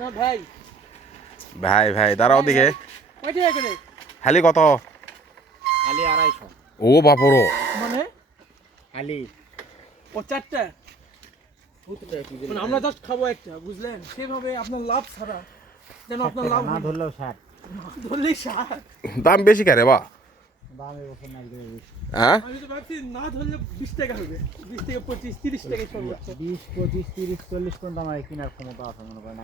না ভাই ভাই ভাই দাঁড়াও দিকে কয় টাকা করে হালি কত খালি 250 ও বাপরো মানে খালি ও চারটা মানে আমরা জাস্ট খাবো একটা বুঝলেন সেভাবে আপনার লাভ ছাড়া যেন আপনার লাভ না হয়। ধরলেও 60 ধরলেই সার দাম বেশি কেন বা দাম এবছর না একদম বেশি হ্যাঁ আমি তো ভাবছি না ধরলে 20 টাকা হবে 20 থেকে 25 30 টাকা সর্বোচ্চ 20 25 30 40 পর্যন্ত আমার কেনার ক্ষমতা আছে মনে করেন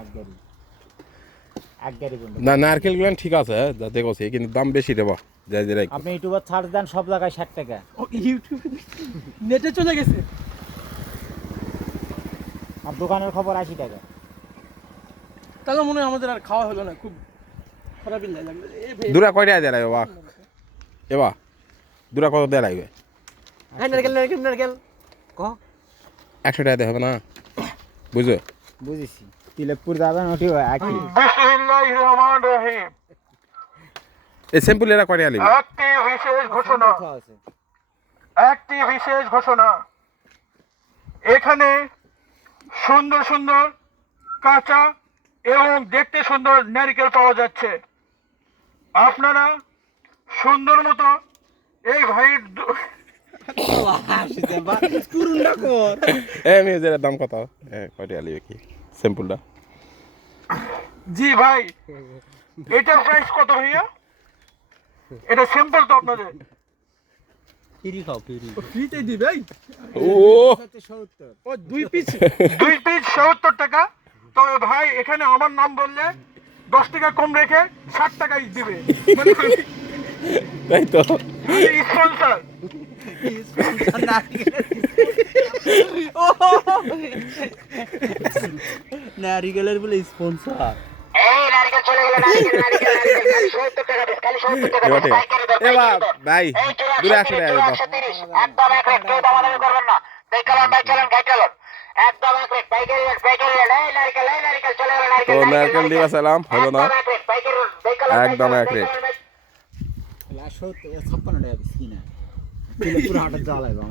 এক গাড়ি পর্যন্ত না নারকেল গুলো ঠিক আছে যা দেখছি কিন্তু দাম বেশি রে বা যাই যাই আপনি ইউটিউবার ছাড় দেন সব জায়গায় 60 টাকা ও ইউটিউবে নেটে চলে গেছে আর দোকানের খবর 80 টাকা তাহলে মনে হয় আমাদের আর খাওয়া হলো না খুব খারাপই লাগলো দূরা কয়টা দেয় লাগবে বা এবা দূরা কত দেয় লাগবে নারকেল ক 100 টাকা দেয় হবে না বুঝছো বুঝেছি তিলেকপুর যাবেন ওটিও একই বিসমিল্লাহির রহমানির রহিম। এই স্যাম্পল এরা কয়টা আলিবি একটি বিশেষ ঘোষণা এখানে সুন্দর সুন্দর কাঁচা এবং দেখতে সুন্দর নারকেল পাওয়া যাচ্ছে। আপনারা সুন্দর মতো এই ভাইয়ের এ মিউজের দাম কত কয়টা আলিবি কি স্যাম্পলটা জি ভাই এটার প্রাইস কত ভাইয়া? এটা সিম্পল তো আপনাদের ফ্রিতে দি ভাই ও ও 2 পিস 70 টাকা। তবে ভাই এখানে আমার নাম বললে 10 টাকা কম রেখে 60 টাকাই দিবে। মানে তাই তো স্পন্সর নারিকেলের বলে স্পন্সর এই নারকেল চলে গেল নারকেল খালি 70 টাকা বেশ খালি 70 টাকা এবার এবা ভাই দূরে আসে রে একদম এক রেট কেউ দামাদামি করবেন না। বাইকালান একদম এক রেট পাইকারি রেট এই নারকেল চলে গেল তো নারকেল দিয়ে সালাম হলো না একদম এক রেট 56 টাকা বেশি না তিলেকপুর হাটের জ্বালাইবা